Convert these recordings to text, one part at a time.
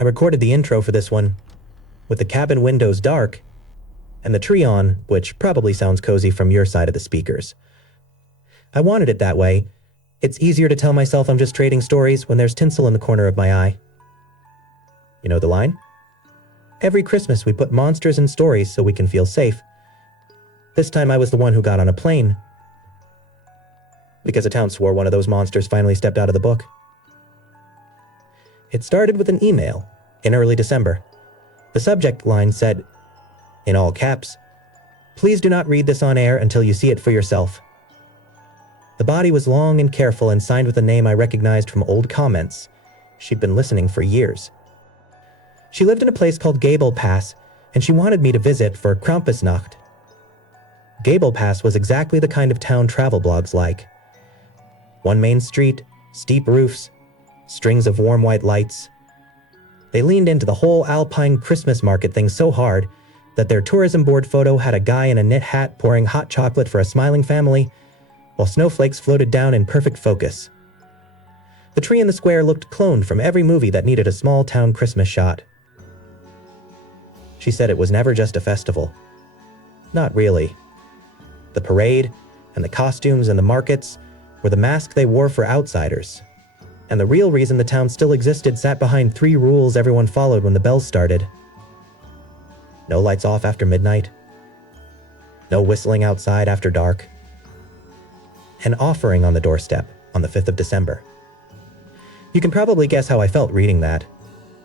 I recorded the intro for this one, with the cabin windows dark, and the tree on, which probably sounds cozy from your side of the speakers. I wanted it that way. It's easier to tell myself I'm just trading stories when there's tinsel in the corner of my eye. You know the line? Every Christmas we put monsters in stories so we can feel safe. This time I was the one who got on a plane, because a town swore one of those monsters finally stepped out of the book. It started with an email in early December. The subject line said, in all caps, "Please do not read this on air until you see it for yourself." The body was long and careful and signed with a name I recognized from old comments. She'd been listening for years. She lived in a place called Gabel Pass, and she wanted me to visit for Krampusnacht. Gabel Pass was exactly the kind of town travel blogs like. One main street, steep roofs, strings of warm white lights. They leaned into the whole Alpine Christmas market thing so hard that their tourism board photo had a guy in a knit hat pouring hot chocolate for a smiling family, while snowflakes floated down in perfect focus. The tree in the square looked cloned from every movie that needed a small town Christmas shot. She said it was never just a festival. Not really. The parade, and the costumes and the markets were the mask they wore for outsiders. And the real reason the town still existed sat behind 3 rules everyone followed when the bells started. No lights off after midnight. No whistling outside after dark. An offering on the doorstep on the 5th of December. You can probably guess how I felt reading that.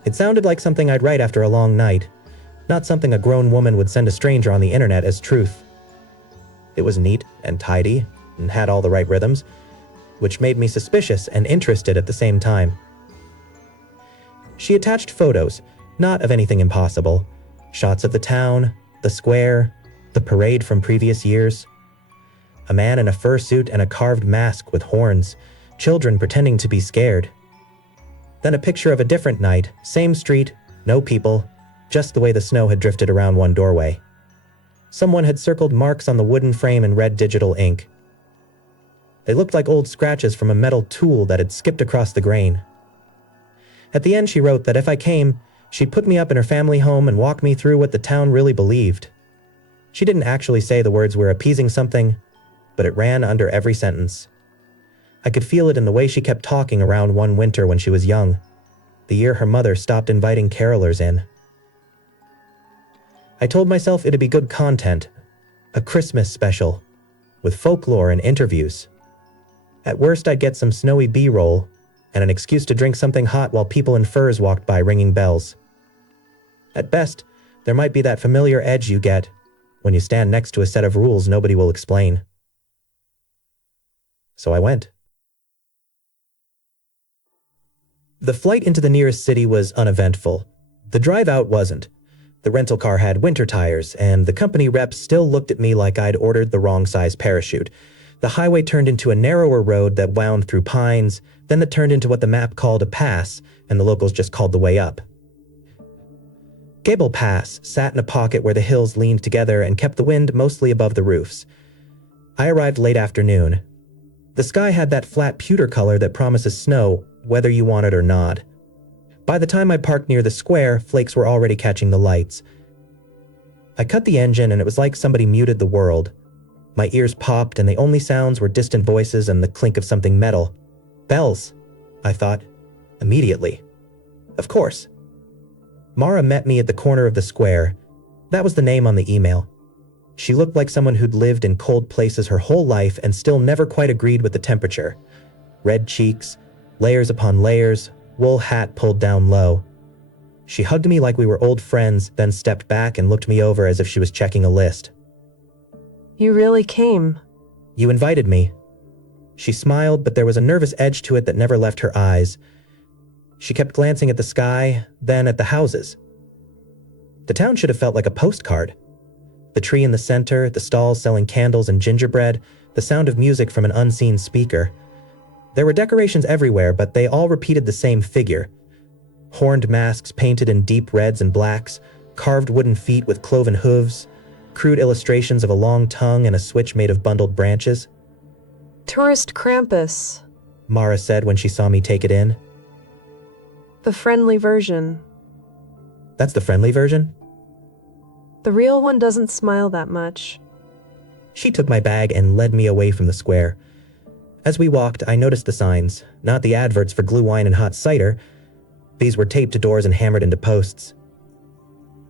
It sounded like something I'd write after a long night, not something a grown woman would send a stranger on the internet as truth. It was neat and tidy and had all the right rhythms, which made me suspicious and interested at the same time. She attached photos, not of anything impossible. Shots of the town, the square, the parade from previous years. A man in a fursuit and a carved mask with horns, children pretending to be scared. Then a picture of a different night, same street, no people, just the way the snow had drifted around one doorway. Someone had circled marks on the wooden frame in red digital ink. They looked like old scratches from a metal tool that had skipped across the grain. At the end she wrote that if I came, she'd put me up in her family home and walk me through what the town really believed. She didn't actually say the words were appeasing something, but it ran under every sentence. I could feel it in the way she kept talking around one winter when she was young, the year her mother stopped inviting carolers in. I told myself it'd be good content, a Christmas special, with folklore and interviews. At worst, I'd get some snowy B-roll and an excuse to drink something hot while people in furs walked by ringing bells. At best, there might be that familiar edge you get when you stand next to a set of rules nobody will explain. So I went. The flight into the nearest city was uneventful. The drive out wasn't. The rental car had winter tires, and the company rep still looked at me like I'd ordered the wrong size parachute. The highway turned into a narrower road that wound through pines, then that turned into what the map called a pass, and the locals just called the way up. Gabel Pass sat in a pocket where the hills leaned together and kept the wind mostly above the roofs. I arrived late afternoon. The sky had that flat pewter color that promises snow, whether you want it or not. By the time I parked near the square, flakes were already catching the lights. I cut the engine and it was like somebody muted the world. My ears popped and the only sounds were distant voices and the clink of something metal. Bells, I thought, immediately. Of course. Mara met me at the corner of the square. That was the name on the email. She looked like someone who'd lived in cold places her whole life and still never quite agreed with the temperature. Red cheeks, layers upon layers, wool hat pulled down low. She hugged me like we were old friends, then stepped back and looked me over as if she was checking a list. You really came. You invited me. She smiled, but there was a nervous edge to it that never left her eyes. She kept glancing at the sky, then at the houses. The town should have felt like a postcard. The tree in the center, the stalls selling candles and gingerbread, the sound of music from an unseen speaker. There were decorations everywhere, but they all repeated the same figure. Horned masks painted in deep reds and blacks, carved wooden feet with cloven hooves, crude illustrations of a long tongue and a switch made of bundled branches. Tourist Krampus. Mara said when she saw me take it in. The friendly version. That's the friendly version? The real one doesn't smile that much. She took my bag and led me away from the square. As we walked, I noticed the signs, not the adverts for glue wine and hot cider. These were taped to doors and hammered into posts.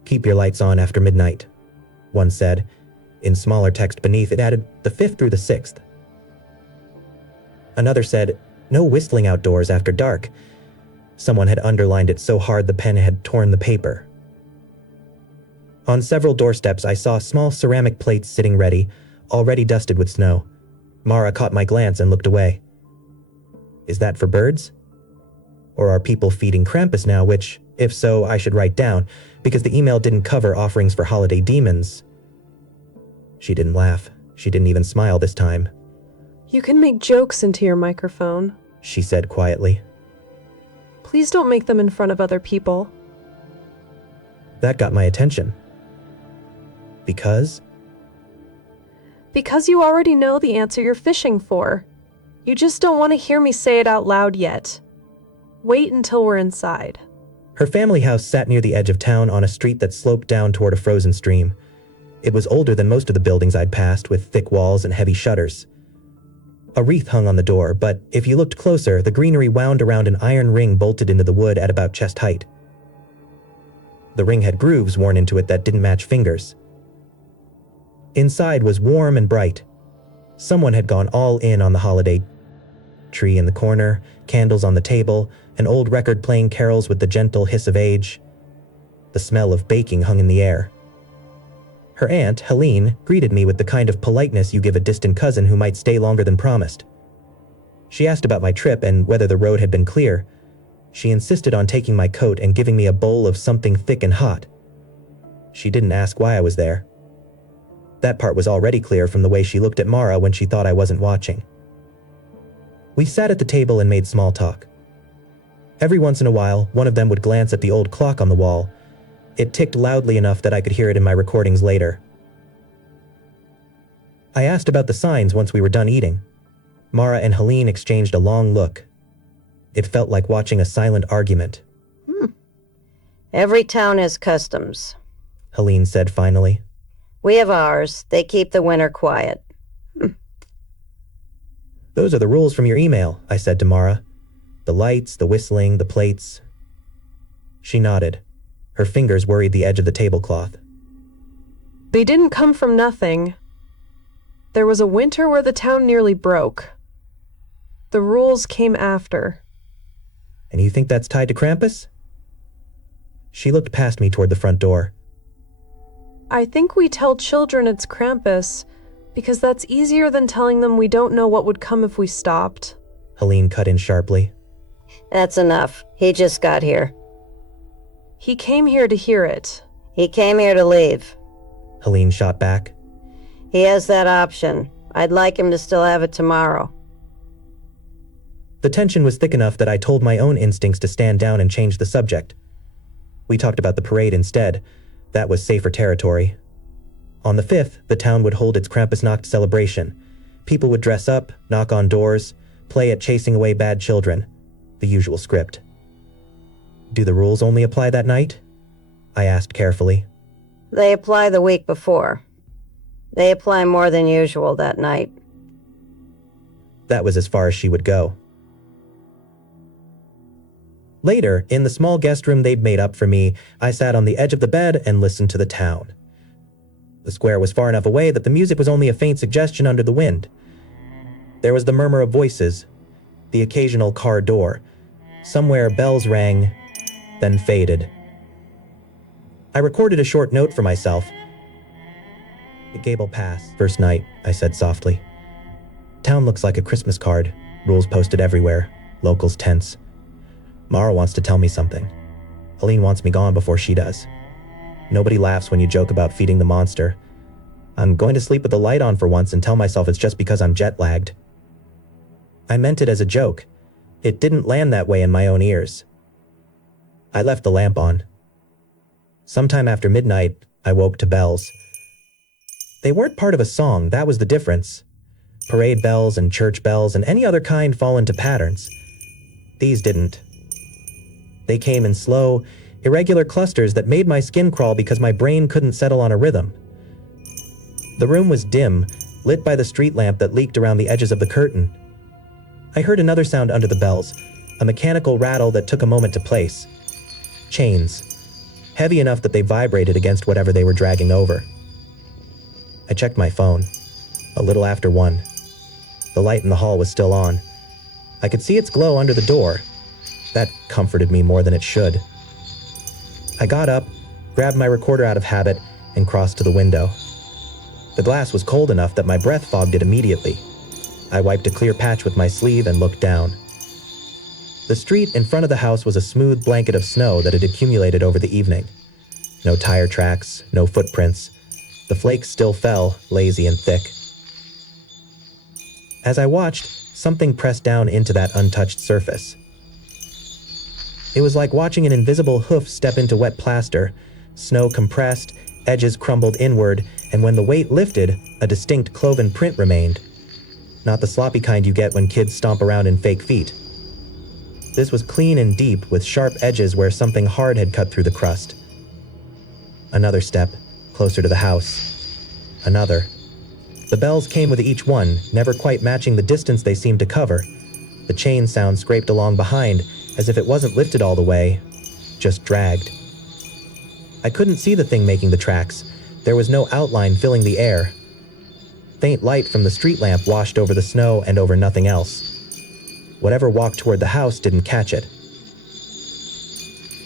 "Keep your lights on after midnight," one said. In smaller text beneath, it added the 5th through the 6th. Another said, "No whistling outdoors after dark." Someone had underlined it so hard the pen had torn the paper. On several doorsteps, I saw small ceramic plates sitting ready, already dusted with snow. Mara caught my glance and looked away. Is that for birds? Or are people feeding Krampus now, which, if so, I should write down, because the email didn't cover offerings for holiday demons. She didn't laugh. She didn't even smile this time. You can make jokes into your microphone, she said quietly. Please don't make them in front of other people. That got my attention. Because? Because you already know the answer you're fishing for. You just don't want to hear me say it out loud yet. Wait until we're inside. Her family house sat near the edge of town on a street that sloped down toward a frozen stream. It was older than most of the buildings I'd passed, with thick walls and heavy shutters. A wreath hung on the door, but if you looked closer, the greenery wound around an iron ring bolted into the wood at about chest height. The ring had grooves worn into it that didn't match fingers. Inside was warm and bright. Someone had gone all in on the holiday. Tree in the corner, candles on the table, an old record playing carols with the gentle hiss of age. The smell of baking hung in the air. Her aunt, Helene, greeted me with the kind of politeness you give a distant cousin who might stay longer than promised. She asked about my trip and whether the road had been clear. She insisted on taking my coat and giving me a bowl of something thick and hot. She didn't ask why I was there. That part was already clear from the way she looked at Mara when she thought I wasn't watching. We sat at the table and made small talk. Every once in a while, one of them would glance at the old clock on the wall. It ticked loudly enough that I could hear it in my recordings later. I asked about the signs once we were done eating. Mara and Helene exchanged a long look. It felt like watching a silent argument. Every town has customs, Helene said finally. We have ours. They keep the winter quiet. Those are the rules from your email, I said to Mara. The lights, the whistling, the plates. She nodded. Her fingers worried the edge of the tablecloth. They didn't come from nothing. There was a winter where the town nearly broke. The rules came after. And you think that's tied to Krampus? She looked past me toward the front door. I think we tell children it's Krampus because that's easier than telling them we don't know what would come if we stopped. Helene cut in sharply. That's enough. He just got here. He came here to hear it. He came here to leave. Helene shot back. He has that option. I'd like him to still have it tomorrow. The tension was thick enough that I told my own instincts to stand down and change the subject. We talked about the parade instead. That was safer territory. On the 5th, the town would hold its Krampusnacht celebration. People would dress up, knock on doors, play at chasing away bad children. The usual script. Do the rules only apply that night? I asked carefully. They apply the week before. They apply more than usual that night. That was as far as she would go. Later, in the small guest room they'd made up for me, I sat on the edge of the bed and listened to the town. The square was far enough away that the music was only a faint suggestion under the wind. There was the murmur of voices, the occasional car door. Somewhere bells rang, then faded. I recorded a short note for myself. The Gabel Pass, first night, I said softly. Town looks like a Christmas card, rules posted everywhere, locals tense. Mara wants to tell me something. Helene wants me gone before she does. Nobody laughs when you joke about feeding the monster. I'm going to sleep with the light on for once and tell myself it's just because I'm jet-lagged. I meant it as a joke. It didn't land that way in my own ears. I left the lamp on. Sometime after midnight, I woke to bells. They weren't part of a song, that was the difference. Parade bells and church bells and any other kind fall into patterns. These didn't. They came in slow, irregular clusters that made my skin crawl because my brain couldn't settle on a rhythm. The room was dim, lit by the street lamp that leaked around the edges of the curtain. I heard another sound under the bells, a mechanical rattle that took a moment to place. Chains, heavy enough that they vibrated against whatever they were dragging over. I checked my phone. A little after 1. The light in the hall was still on. I could see its glow under the door. That comforted me more than it should. I got up, grabbed my recorder out of habit, and crossed to the window. The glass was cold enough that my breath fogged it immediately. I wiped a clear patch with my sleeve and looked down. The street in front of the house was a smooth blanket of snow that had accumulated over the evening. No tire tracks, no footprints. The flakes still fell, lazy and thick. As I watched, something pressed down into that untouched surface. It was like watching an invisible hoof step into wet plaster. Snow compressed, edges crumbled inward, and when the weight lifted, a distinct cloven print remained. Not the sloppy kind you get when kids stomp around in fake feet. This was clean and deep, with sharp edges where something hard had cut through the crust. Another step, closer to the house. Another. The bells came with each one, never quite matching the distance they seemed to cover. The chain sound scraped along behind, as if it wasn't lifted all the way, just dragged. I couldn't see the thing making the tracks. There was no outline filling the air. Faint light from the street lamp washed over the snow and over nothing else. Whatever walked toward the house didn't catch it.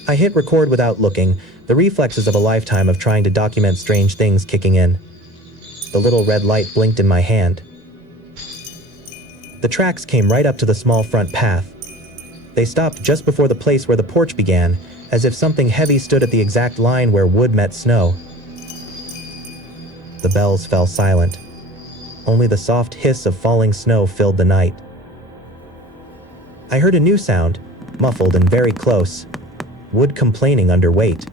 I hit record without looking, the reflexes of a lifetime of trying to document strange things kicking in. The little red light blinked in my hand. The tracks came right up to the small front path. They stopped just before the place where the porch began, as if something heavy stood at the exact line where wood met snow. The bells fell silent. Only the soft hiss of falling snow filled the night. I heard a new sound, muffled and very close. Wood complaining under weight.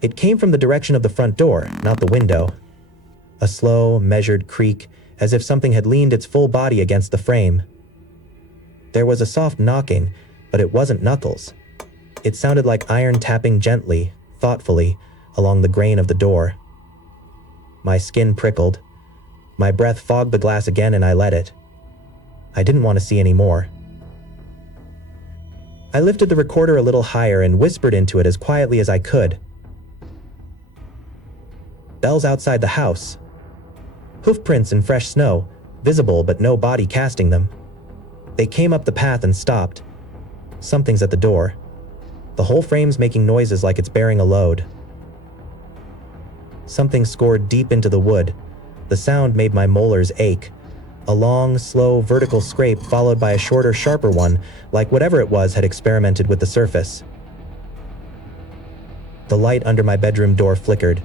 It came from the direction of the front door, not the window. A slow, measured creak, as if something had leaned its full body against the frame. There was a soft knocking, but it wasn't knuckles. It sounded like iron tapping gently, thoughtfully, along the grain of the door. My skin prickled. My breath fogged the glass again and I let it. I didn't want to see any more. I lifted the recorder a little higher and whispered into it as quietly as I could. Bells outside the house. Hoofprints in fresh snow, visible but no body casting them. They came up the path and stopped. Something's at the door. The whole frame's making noises like it's bearing a load. Something scored deep into the wood. The sound made my molars ache. A long, slow, vertical scrape followed by a shorter, sharper one, like whatever it was had experimented with the surface. The light under my bedroom door flickered.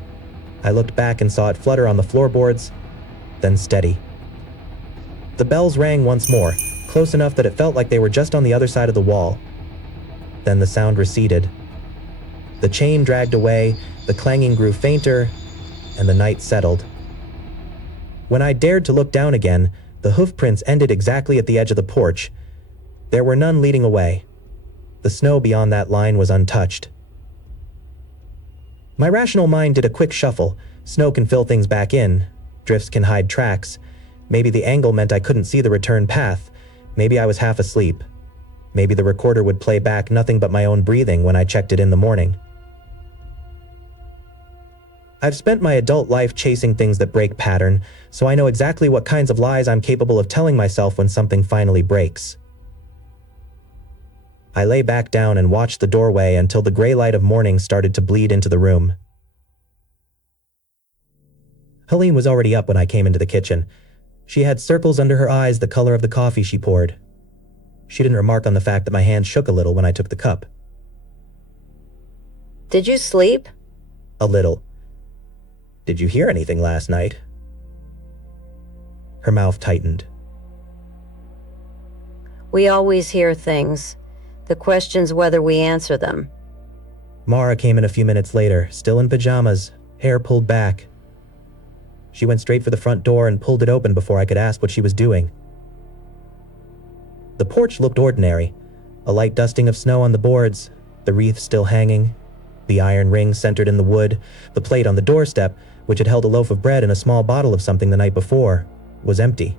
I looked back and saw it flutter on the floorboards, then steady. The bells rang once more, close enough that it felt like they were just on the other side of the wall. Then the sound receded. The chain dragged away, the clanging grew fainter, and the night settled. When I dared to look down again, the hoofprints ended exactly at the edge of the porch. There were none leading away. The snow beyond that line was untouched. My rational mind did a quick shuffle. Snow can fill things back in. Drifts can hide tracks. Maybe the angle meant I couldn't see the return path. Maybe I was half asleep. Maybe the recorder would play back nothing but my own breathing when I checked it in the morning. I've spent my adult life chasing things that break pattern, so I know exactly what kinds of lies I'm capable of telling myself when something finally breaks. I lay back down and watched the doorway until the gray light of morning started to bleed into the room. Helene was already up when I came into the kitchen. She had circles under her eyes the color of the coffee she poured. She didn't remark on the fact that my hand shook a little when I took the cup. Did you sleep? A little. Did you hear anything last night? Her mouth tightened. We always hear things. The question's whether we answer them. Mara came in a few minutes later, still in pajamas, hair pulled back. She went straight for the front door and pulled it open before I could ask what she was doing. The porch looked ordinary. A light dusting of snow on the boards, the wreath still hanging, the iron ring centered in the wood, the plate on the doorstep, which had held a loaf of bread and a small bottle of something the night before, was empty.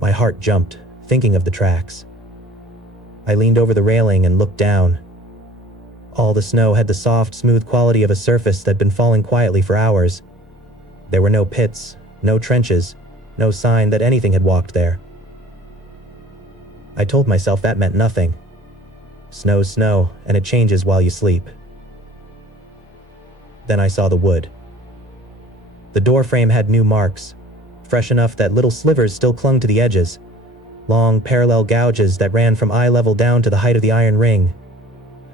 My heart jumped, thinking of the tracks. I leaned over the railing and looked down. All the snow had the soft, smooth quality of a surface that had been falling quietly for hours. There were no pits, no trenches, no sign that anything had walked there. I told myself that meant nothing. Snow's snow, and it changes while you sleep. Then I saw the wood. The door frame had new marks, fresh enough that little slivers still clung to the edges, long parallel gouges that ran from eye level down to the height of the iron ring.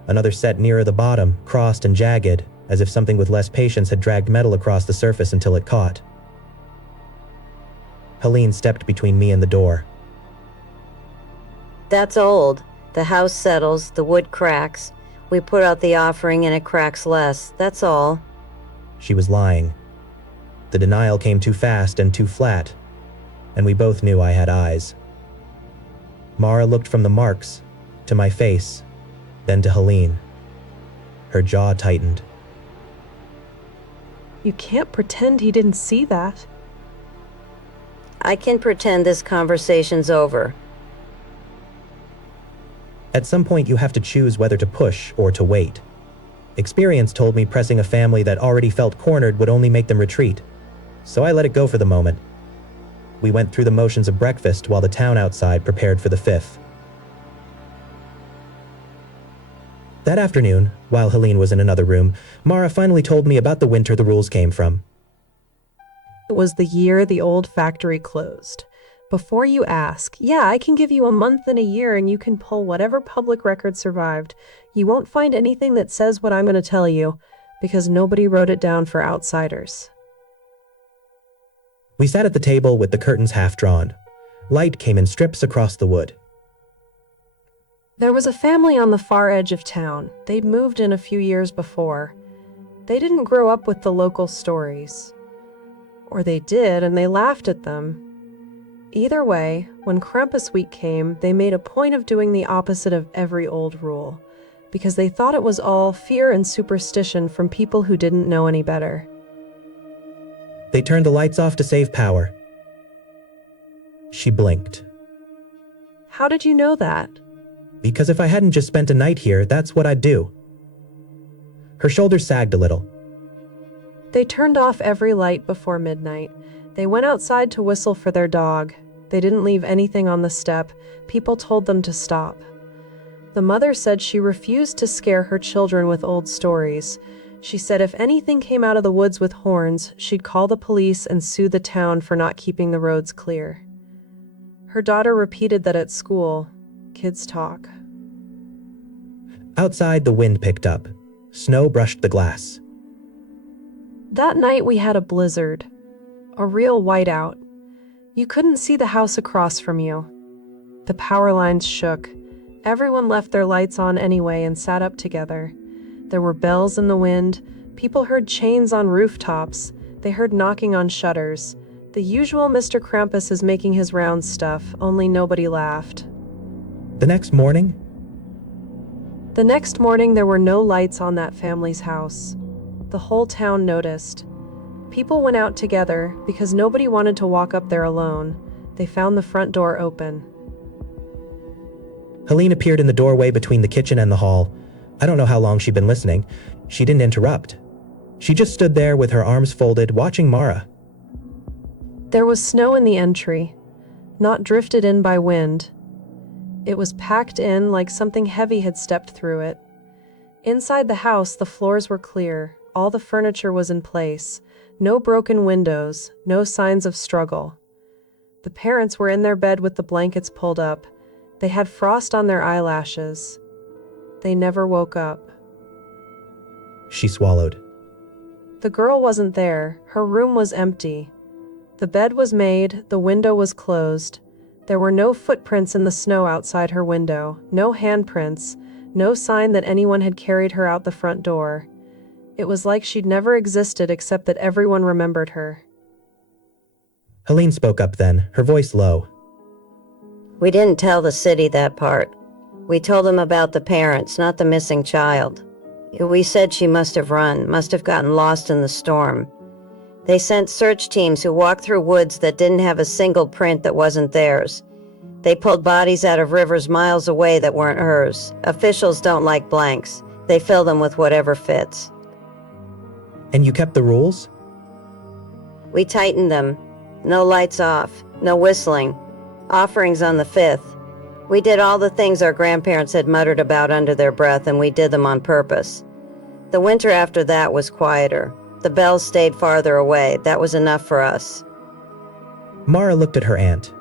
Another set nearer the bottom, crossed and jagged, as if something with less patience had dragged metal across the surface until it caught. Helene stepped between me and the door. That's old. The house settles, the wood cracks. We put out the offering and it cracks less. That's all. She was lying. The denial came too fast and too flat, and we both knew I had eyes. Mara looked from the marks, to my face, then to Helene. Her jaw tightened. You can't pretend he didn't see that. I can pretend this conversation's over. At some point you have to choose whether to push or to wait. Experience told me pressing a family that already felt cornered would only make them retreat, so I let it go for the moment. We went through the motions of breakfast while the town outside prepared for the 5th. That afternoon, while Helene was in another room, Mara finally told me about the winter the rules came from. It was the year the old factory closed. Before you ask, yeah, I can give you a month and a year and you can pull whatever public record survived. You won't find anything that says what I'm going to tell you, because nobody wrote it down for outsiders. We sat at the table with the curtains half drawn. Light came in strips across the wood. There was a family on the far edge of town. They'd moved in a few years before. They didn't grow up with the local stories. Or they did, and they laughed at them. Either way, when Krampus week came, they made a point of doing the opposite of every old rule, because they thought it was all fear and superstition from people who didn't know any better. They turned the lights off to save power. She blinked. How did you know that? Because if I hadn't just spent a night here, that's what I'd do. Her shoulders sagged a little. They turned off every light before midnight. They went outside to whistle for their dog. They didn't leave anything on the step. People told them to stop. The mother said she refused to scare her children with old stories. She said if anything came out of the woods with horns, she'd call the police and sue the town for not keeping the roads clear. Her daughter repeated that at school. Kids talk. Outside, the wind picked up. Snow brushed the glass. That night we had a blizzard. A real whiteout. You couldn't see the house across from you. The power lines shook. Everyone left their lights on anyway and sat up together. There were bells in the wind. People heard chains on rooftops. They heard knocking on shutters. The usual Mr. Krampus is making his rounds stuff, only nobody laughed. The next morning? The next morning there were no lights on that family's house. The whole town noticed. People went out together because nobody wanted to walk up there alone. They found the front door open. Helene appeared in the doorway between the kitchen and the hall. I don't know how long she'd been listening. She didn't interrupt. She just stood there with her arms folded, watching Mara. There was snow in the entry, not drifted in by wind. It was packed in like something heavy had stepped through it. Inside the house, the floors were clear. All the furniture was in place. No broken windows, no signs of struggle. The parents were in their bed with the blankets pulled up. They had frost on their eyelashes. They never woke up. She swallowed. The girl wasn't there. Her room was empty. The bed was made, the window was closed. There were no footprints in the snow outside her window, no handprints, no sign that anyone had carried her out the front door. It was like she'd never existed except that everyone remembered her. Helene spoke up then, her voice low. We didn't tell the city that part. We told them about the parents, not the missing child. We said she must have run, must have gotten lost in the storm. They sent search teams who walked through woods that didn't have a single print that wasn't theirs. They pulled bodies out of rivers miles away that weren't hers. Officials don't like blanks. They fill them with whatever fits. And you kept the rules? We tightened them. No lights off, no whistling. Offerings on the 5th. We did all the things our grandparents had muttered about under their breath, and we did them on purpose. The winter after that was quieter. The bells stayed farther away. That was enough for us. Mara looked at her aunt.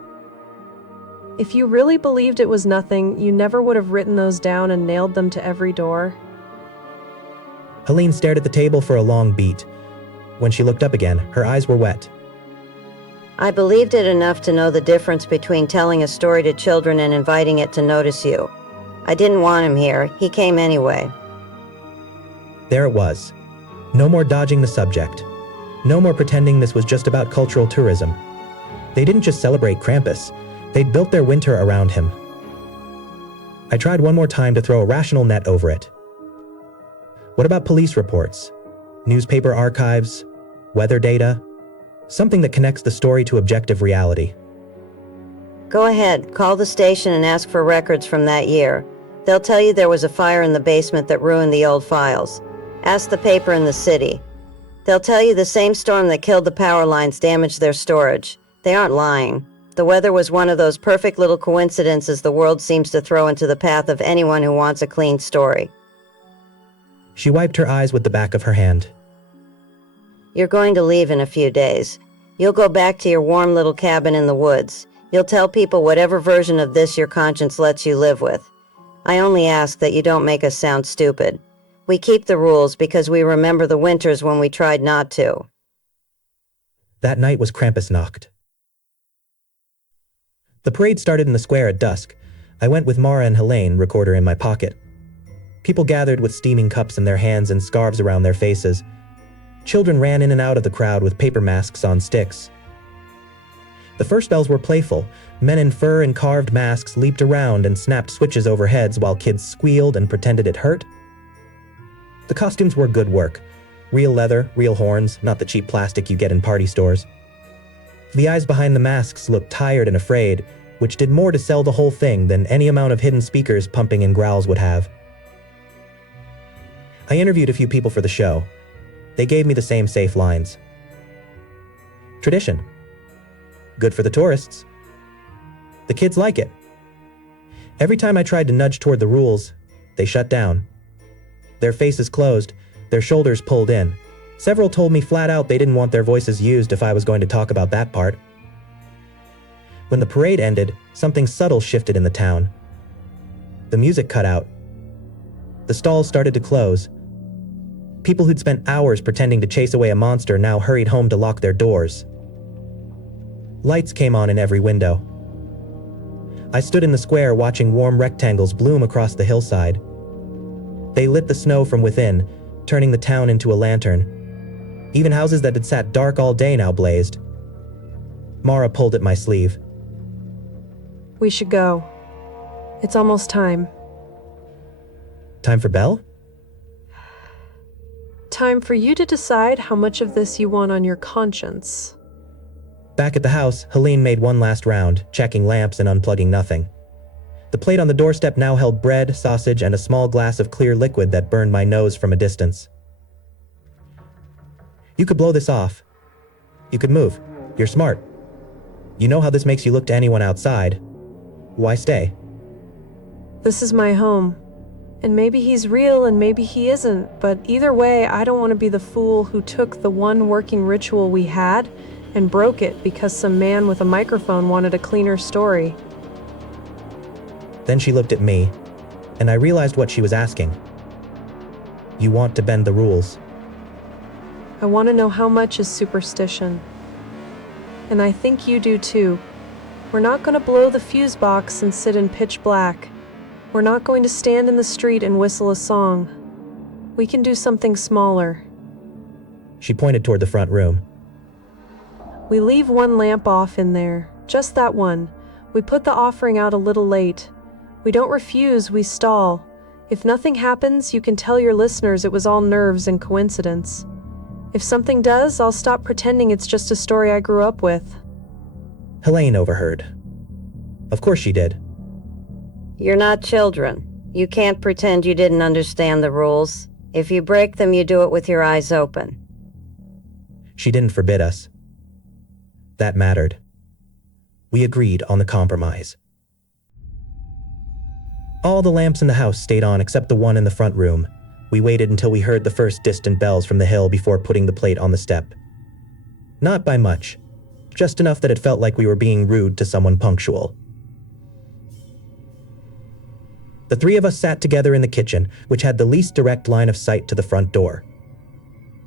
If you really believed it was nothing, you never would have written those down and nailed them to every door. Helene stared at the table for a long beat. When she looked up again, her eyes were wet. I believed it enough to know the difference between telling a story to children and inviting it to notice you. I didn't want him here. He came anyway. There it was. No more dodging the subject. No more pretending this was just about cultural tourism. They didn't just celebrate Krampus. They'd built their winter around him. I tried one more time to throw a rational net over it. What about police reports? Newspaper archives? Weather data? Something that connects the story to objective reality. Go ahead, call the station and ask for records from that year. They'll tell you there was a fire in the basement that ruined the old files. Ask the paper in the city. They'll tell you the same storm that killed the power lines damaged their storage. They aren't lying. The weather was one of those perfect little coincidences the world seems to throw into the path of anyone who wants a clean story. She wiped her eyes with the back of her hand. You're going to leave in a few days. You'll go back to your warm little cabin in the woods. You'll tell people whatever version of this your conscience lets you live with. I only ask that you don't make us sound stupid. We keep the rules because we remember the winters when we tried not to. That night was Krampusnacht. The parade started in the square at dusk. I went with Mara and Helene, recorder in my pocket. People gathered with steaming cups in their hands and scarves around their faces. Children ran in and out of the crowd with paper masks on sticks. The first bells were playful. Men in fur and carved masks leaped around and snapped switches over heads while kids squealed and pretended it hurt. The costumes were good work. Real leather, real horns, not the cheap plastic you get in party stores. The eyes behind the masks looked tired and afraid, which did more to sell the whole thing than any amount of hidden speakers pumping in growls would have. I interviewed a few people for the show. They gave me the same safe lines. Tradition. Good for the tourists. The kids like it. Every time I tried to nudge toward the rules, they shut down. Their faces closed, their shoulders pulled in. Several told me flat out they didn't want their voices used if I was going to talk about that part. When the parade ended, something subtle shifted in the town. The music cut out. The stalls started to close. People who'd spent hours pretending to chase away a monster now hurried home to lock their doors. Lights came on in every window. I stood in the square watching warm rectangles bloom across the hillside. They lit the snow from within, turning the town into a lantern. Even houses that had sat dark all day now blazed. Mara pulled at my sleeve. We should go. It's almost time. Time for Belle? Time for you to decide how much of this you want on your conscience. Back at the house, Helene made one last round, checking lamps and unplugging nothing. The plate on the doorstep now held bread, sausage, and a small glass of clear liquid that burned my nose from a distance. You could blow this off. You could move. You're smart. You know how this makes you look to anyone outside. Why stay? This is my home. And maybe he's real and maybe he isn't, but either way, I don't want to be the fool who took the one working ritual we had and broke it because some man with a microphone wanted a cleaner story. Then she looked at me, and I realized what she was asking. You want to bend the rules. I want to know how much is superstition. And I think you do too. We're not going to blow the fuse box and sit in pitch black. We're not going to stand in the street and whistle a song. We can do something smaller. She pointed toward the front room. We leave one lamp off in there, just that one. We put the offering out a little late. We don't refuse, we stall. If nothing happens, you can tell your listeners it was all nerves and coincidence. If something does, I'll stop pretending it's just a story I grew up with. Helene overheard. Of course she did. You're not children. You can't pretend you didn't understand the rules. If you break them, you do it with your eyes open. She didn't forbid us. That mattered. We agreed on the compromise. All the lamps in the house stayed on except the one in the front room. We waited until we heard the first distant bells from the hill before putting the plate on the step. Not by much, just enough that it felt like we were being rude to someone punctual. The three of us sat together in the kitchen, which had the least direct line of sight to the front door.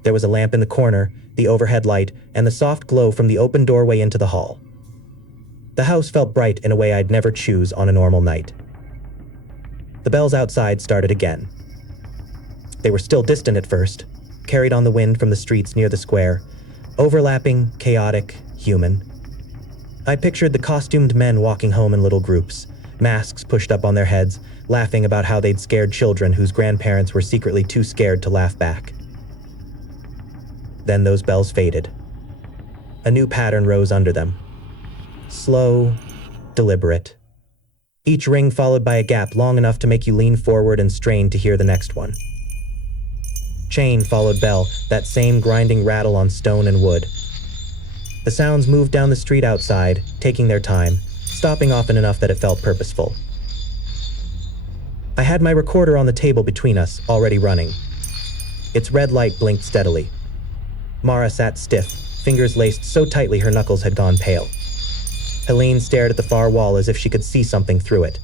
There was a lamp in the corner, the overhead light, and the soft glow from the open doorway into the hall. The house felt bright in a way I'd never choose on a normal night. The bells outside started again. They were still distant at first, carried on the wind from the streets near the square, overlapping, chaotic, human. I pictured the costumed men walking home in little groups, masks pushed up on their heads, laughing about how they'd scared children whose grandparents were secretly too scared to laugh back. Then those bells faded. A new pattern rose under them. Slow, deliberate. Each ring followed by a gap long enough to make you lean forward and strain to hear the next one. Chain followed bell, that same grinding rattle on stone and wood. The sounds moved down the street outside, taking their time, stopping often enough that it felt purposeful. I had my recorder on the table between us, already running. Its red light blinked steadily. Mara sat stiff, fingers laced so tightly her knuckles had gone pale. Helene stared at the far wall as if she could see something through it.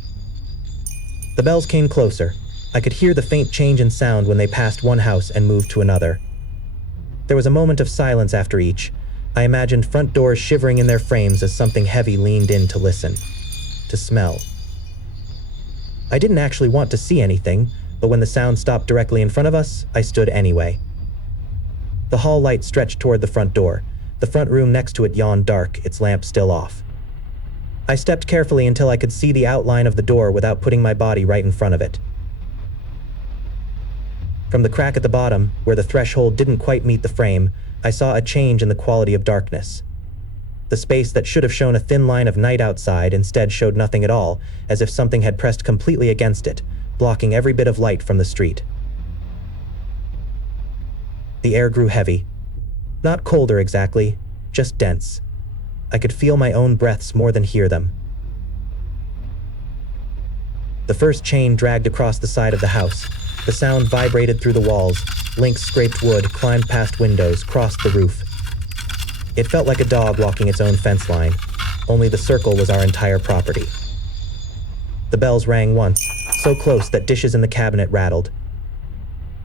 The bells came closer. I could hear the faint change in sound when they passed one house and moved to another. There was a moment of silence after each. I imagined front doors shivering in their frames as something heavy leaned in to listen, to smell. I didn't actually want to see anything, but when the sound stopped directly in front of us, I stood anyway. The hall light stretched toward the front door. The front room next to it yawned dark, its lamp still off. I stepped carefully until I could see the outline of the door without putting my body right in front of it. From the crack at the bottom, where the threshold didn't quite meet the frame, I saw a change in the quality of darkness. The space that should have shown a thin line of night outside instead showed nothing at all, as if something had pressed completely against it, blocking every bit of light from the street. The air grew heavy. Not colder exactly, just dense. I could feel my own breaths more than hear them. The first chain dragged across the side of the house. The sound vibrated through the walls. Links scraped wood, climbed past windows, crossed the roof. It felt like a dog walking its own fence line, only the circle was our entire property. The bells rang once, so close that dishes in the cabinet rattled.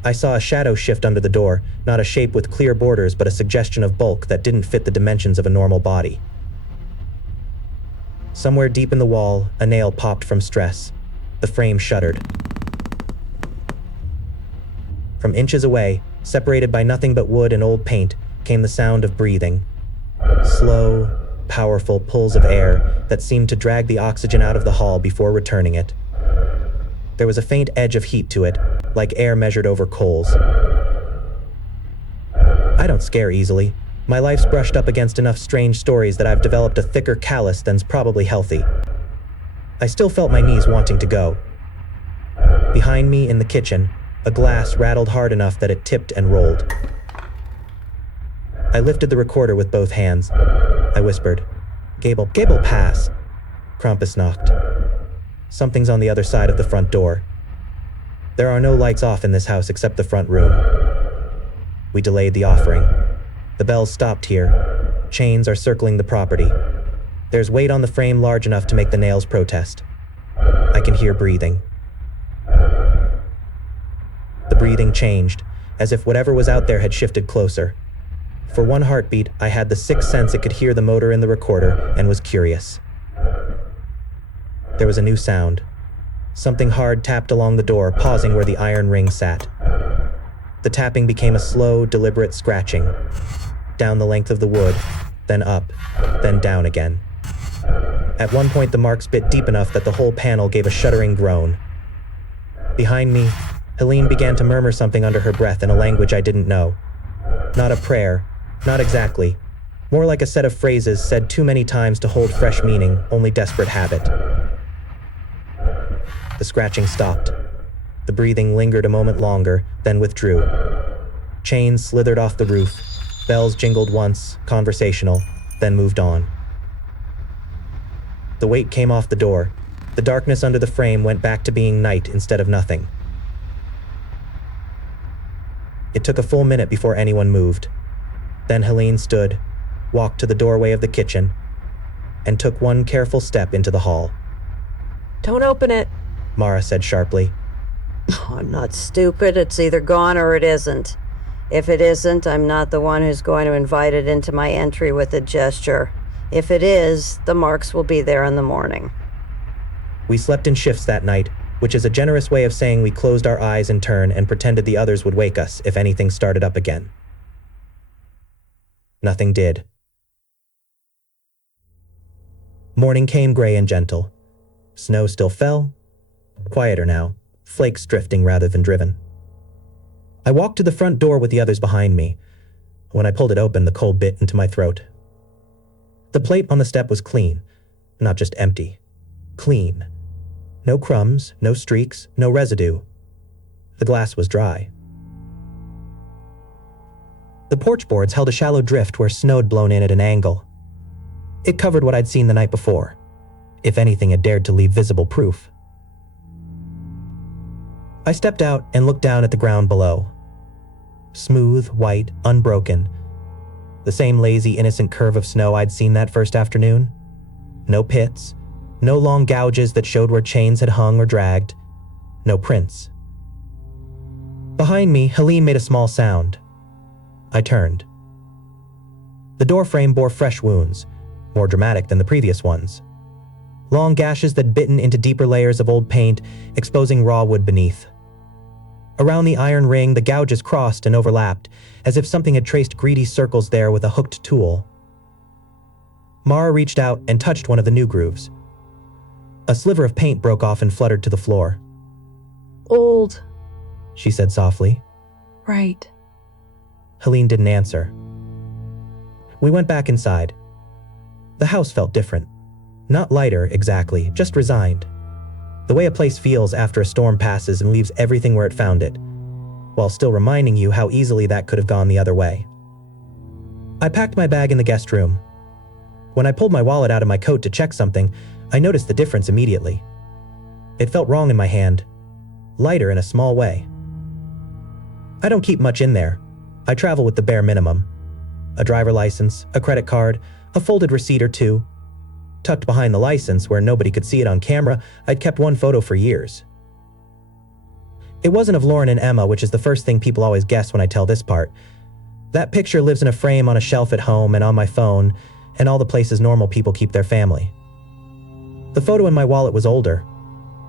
I saw a shadow shift under the door, not a shape with clear borders but a suggestion of bulk that didn't fit the dimensions of a normal body. Somewhere deep in the wall, a nail popped from stress. The frame shuddered. From inches away, separated by nothing but wood and old paint, came the sound of breathing. Slow, powerful pulls of air that seemed to drag the oxygen out of the hall before returning it. There was a faint edge of heat to it, like air measured over coals. I don't scare easily. My life's brushed up against enough strange stories that I've developed a thicker callus than's probably healthy. I still felt my knees wanting to go. Behind me in the kitchen, a glass rattled hard enough that it tipped and rolled. I lifted the recorder with both hands. I whispered, Gabel Pass. Krampusnacht. Something's on the other side of the front door. There are no lights off in this house except the front room. We delayed the offering. The bells stopped here. Chains are circling the property. There's weight on the frame large enough to make the nails protest. I can hear breathing. The breathing changed, as if whatever was out there had shifted closer. For one heartbeat, I had the sixth sense it could hear the motor in the recorder and was curious. There was a new sound. Something hard tapped along the door, pausing where the iron ring sat. The tapping became a slow, deliberate scratching. Down the length of the wood, then up, then down again. At one point, the marks bit deep enough that the whole panel gave a shuddering groan. Behind me, Helene began to murmur something under her breath in a language I didn't know. Not a prayer, not exactly. More like a set of phrases said too many times to hold fresh meaning, only desperate habit. The scratching stopped. The breathing lingered a moment longer, then withdrew. Chains slithered off the roof. Bells jingled once, conversational, then moved on. The weight came off the door. The darkness under the frame went back to being night instead of nothing. It took a full minute before anyone moved. Then Helene stood, walked to the doorway of the kitchen, and took one careful step into the hall. Don't open it, Mara said sharply. Oh, I'm not stupid. It's either gone or it isn't. If it isn't, I'm not the one who's going to invite it into my entry with a gesture. If it is, the marks will be there in the morning. We slept in shifts that night, which is a generous way of saying we closed our eyes in turn and pretended the others would wake us if anything started up again. Nothing did. Morning came gray and gentle. Snow still fell. Quieter now, flakes drifting rather than driven. I walked to the front door with the others behind me. When I pulled it open, the cold bit into my throat. The plate on the step was clean, not just empty. Clean. No crumbs, no streaks, no residue. The glass was dry. The porch boards held a shallow drift where snow had blown in at an angle. It covered what I'd seen the night before, if anything had dared to leave visible proof. I stepped out and looked down at the ground below. Smooth, white, unbroken. The same lazy, innocent curve of snow I'd seen that first afternoon. No pits, no long gouges that showed where chains had hung or dragged. No prints. Behind me, Helene made a small sound. I turned. The doorframe bore fresh wounds, more dramatic than the previous ones. Long gashes that bitten into deeper layers of old paint, exposing raw wood beneath. Around the iron ring, the gouges crossed and overlapped, as if something had traced greedy circles there with a hooked tool. Mara reached out and touched one of the new grooves. A sliver of paint broke off and fluttered to the floor. Old. She said softly. Right. Helene didn't answer. We went back inside. The house felt different. Not lighter, exactly, just resigned. The way a place feels after a storm passes and leaves everything where it found it, while still reminding you how easily that could have gone the other way. I packed my bag in the guest room. When I pulled my wallet out of my coat to check something, I noticed the difference immediately. It felt wrong in my hand, lighter in a small way. I don't keep much in there. I travel with the bare minimum. A driver license, a credit card, a folded receipt or two. Tucked behind the license where nobody could see it on camera, I'd kept one photo for years. It wasn't of Lauren and Emma, which is the first thing people always guess when I tell this part. That picture lives in a frame on a shelf at home and on my phone, and all the places normal people keep their family. The photo in my wallet was older.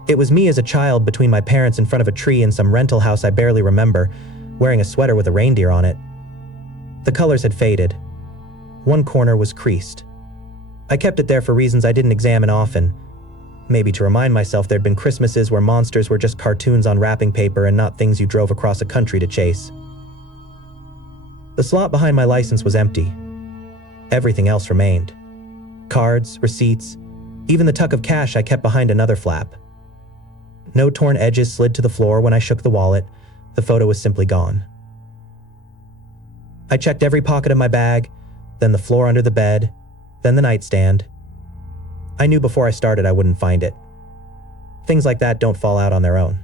It was me as a child between my parents in front of a tree in some rental house I barely remember, wearing a sweater with a reindeer on it. The colors had faded. One corner was creased. I kept it there for reasons I didn't examine often. Maybe to remind myself there'd been Christmases where monsters were just cartoons on wrapping paper and not things you drove across a country to chase. The slot behind my license was empty. Everything else remained. Cards, receipts, even the tuck of cash I kept behind another flap. No torn edges slid to the floor when I shook the wallet. The photo was simply gone. I checked every pocket of my bag, then the floor under the bed, then the nightstand. I knew before I started I wouldn't find it. Things like that don't fall out on their own.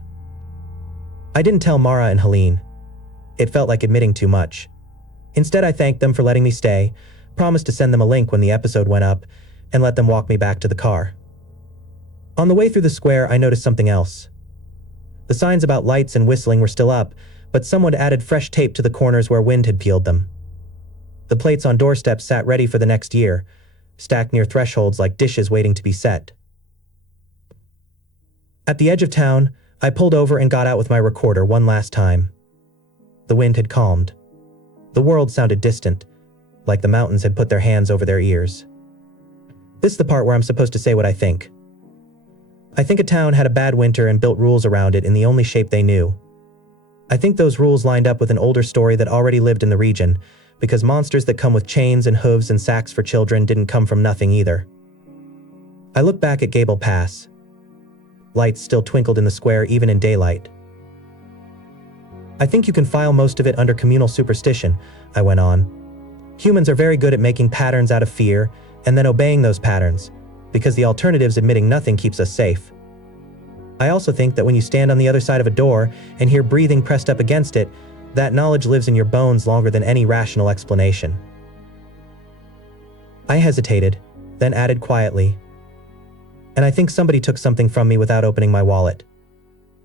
I didn't tell Mara and Helene. It felt like admitting too much. Instead, I thanked them for letting me stay, promised to send them a link when the episode went up, and let them walk me back to the car. On the way through the square, I noticed something else. The signs about lights and whistling were still up, but someone added fresh tape to the corners where wind had peeled them. The plates on doorsteps sat ready for the next year, stacked near thresholds like dishes waiting to be set. At the edge of town, I pulled over and got out with my recorder one last time. The wind had calmed. The world sounded distant, like the mountains had put their hands over their ears. This is the part where I'm supposed to say what I think. I think a town had a bad winter and built rules around it in the only shape they knew. I think those rules lined up with an older story that already lived in the region, because monsters that come with chains and hooves and sacks for children didn't come from nothing either. I look back at Gabel Pass. Lights still twinkled in the square even in daylight. I think you can file most of it under communal superstition, I went on. Humans are very good at making patterns out of fear and then obeying those patterns, because the alternatives admitting nothing keeps us safe. I also think that when you stand on the other side of a door and hear breathing pressed up against it, that knowledge lives in your bones longer than any rational explanation. I hesitated, then added quietly, and I think somebody took something from me without opening my wallet.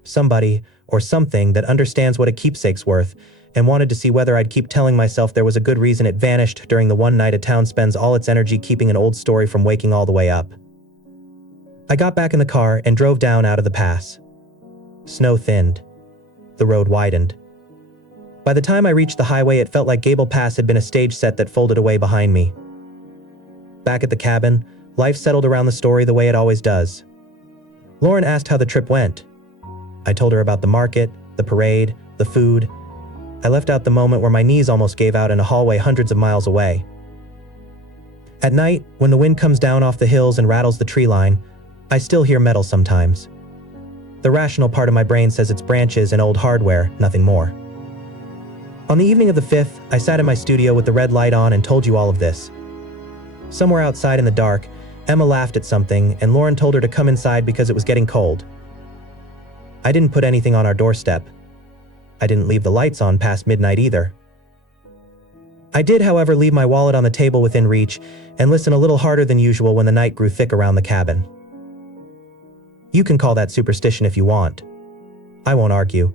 Somebody, or something, that understands what a keepsake's worth, and wanted to see whether I'd keep telling myself there was a good reason it vanished during the one night a town spends all its energy keeping an old story from waking all the way up. I got back in the car and drove down out of the pass. Snow thinned. The road widened. By the time I reached the highway, it felt like Gabel Pass had been a stage set that folded away behind me. Back at the cabin, life settled around the story the way it always does. Lauren asked how the trip went. I told her about the market, the parade, the food. I left out the moment where my knees almost gave out in a hallway hundreds of miles away. At night, when the wind comes down off the hills and rattles the tree line, I still hear metal sometimes. The rational part of my brain says it's branches and old hardware, nothing more. On the evening of the 5th, I sat in my studio with the red light on and told you all of this. Somewhere outside in the dark, Emma laughed at something, and Lauren told her to come inside because it was getting cold. I didn't put anything on our doorstep. I didn't leave the lights on past midnight either. I did, however, leave my wallet on the table within reach and listen a little harder than usual when the night grew thick around the cabin. You can call that superstition if you want. I won't argue.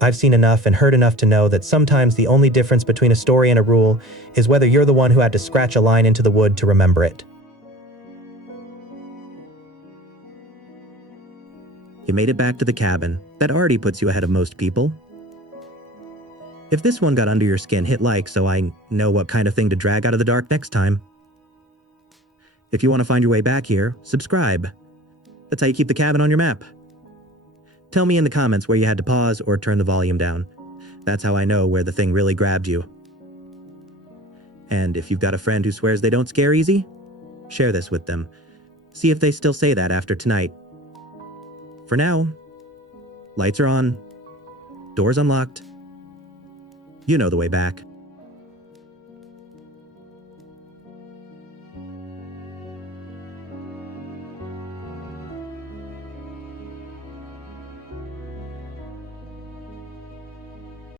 I've seen enough and heard enough to know that sometimes the only difference between a story and a rule is whether you're the one who had to scratch a line into the wood to remember it. You made it back to the cabin. That already puts you ahead of most people. If this one got under your skin, hit like so I know what kind of thing to drag out of the dark next time. If you want to find your way back here, subscribe. That's how you keep the cabin on your map. Tell me in the comments where you had to pause or turn the volume down. That's how I know where the thing really grabbed you. And if you've got a friend who swears they don't scare easy, share this with them. See if they still say that after tonight. For now, lights are on, doors unlocked. You know the way back.